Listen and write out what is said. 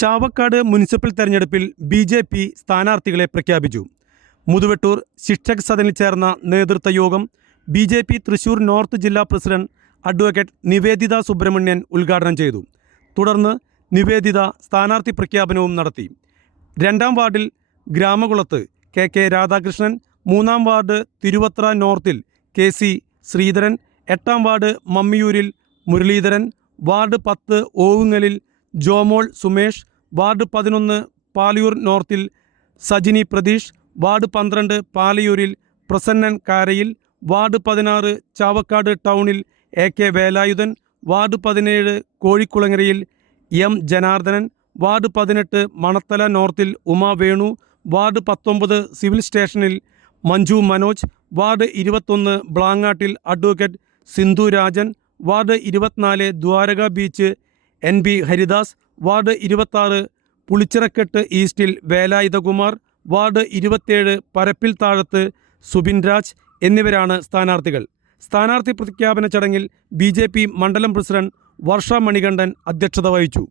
Chavakkad municipal തെരഞ്ഞെടുപ്പിൽ BJP. സ്ഥാനാർത്ഥികളെ പ്രഖ്യാപിച്ചു. മുതുവെട്ടൂർ ശിക്ഷക് സദനിൽ ചേർന്ന നേതൃത്വ യോഗം ബി.ജെ.പി. തൃശൂർ നോർത്ത് ജില്ലാ പ്രസിഡന്റ് അഡ്വക്കേറ്റ് നിവേദിത സുബ്രഹ്മണ്യൻ ഉദ്ഘാടനം ചെയ്തു. തുടർന്ന് നിവേദിത സ്ഥാനാർത്ഥി പ്രഖ്യാപനവും നടത്തി. 2-ാം വാർഡിൽ ഗ്രാമകുളത്ത് കെ രാധാകൃഷ്ണൻ, 3-ാം വാർഡ് തിരുവത്ര നോർത്തിൽ കെ.സി. ശ്രീധരൻ, 8-ാം വാർഡ് മമ്മിയൂരിൽ മുരളീധരൻ, വാർഡ് 10 ഓവുങ്ങലിൽ ജോമോൾ സുമേഷ്, വാർഡ് 11 പാലിയൂർ നോർത്തിൽ സജിനി പ്രതീഷ്, വാർഡ് 12 പാലയൂരിൽ പ്രസന്നൻ കാരയിൽ, വാർഡ് 16 ചാവക്കാട് ടൗണിൽ എ.കെ. വേലായുധൻ, വാർഡ് 17 കോഴിക്കുളങ്ങരയിൽ എം. ജനാർദ്ദനൻ, വാർഡ് 18 മണത്തല നോർത്തിൽ ഉമാ വേണു, വാർഡ് 19 സിവിൽ സ്റ്റേഷനിൽ മഞ്ജു മനോജ്, വാർഡ് 21 ബ്ലാങ്ങാട്ടിൽ advocate Sindhu Rajan, ward 24 Dwaraka beach NB. Haridas, ward 26 Pulichirakkettu ഈസ്റ്റിൽ വേലായുധകുമാർ, വാർഡ് 27 പരപ്പിൽ താഴത്ത് സുബിൻ രാജ് എന്നിവരാണ് സ്ഥാനാർത്ഥികൾ. സ്ഥാനാർത്ഥി പ്രഖ്യാപന ചടങ്ങിൽ ബി.ജെ.പി. മണ്ഡലം പ്രസിഡന്റ് വർഷ മണികണ്ഠൻ അധ്യക്ഷത വഹിച്ചു.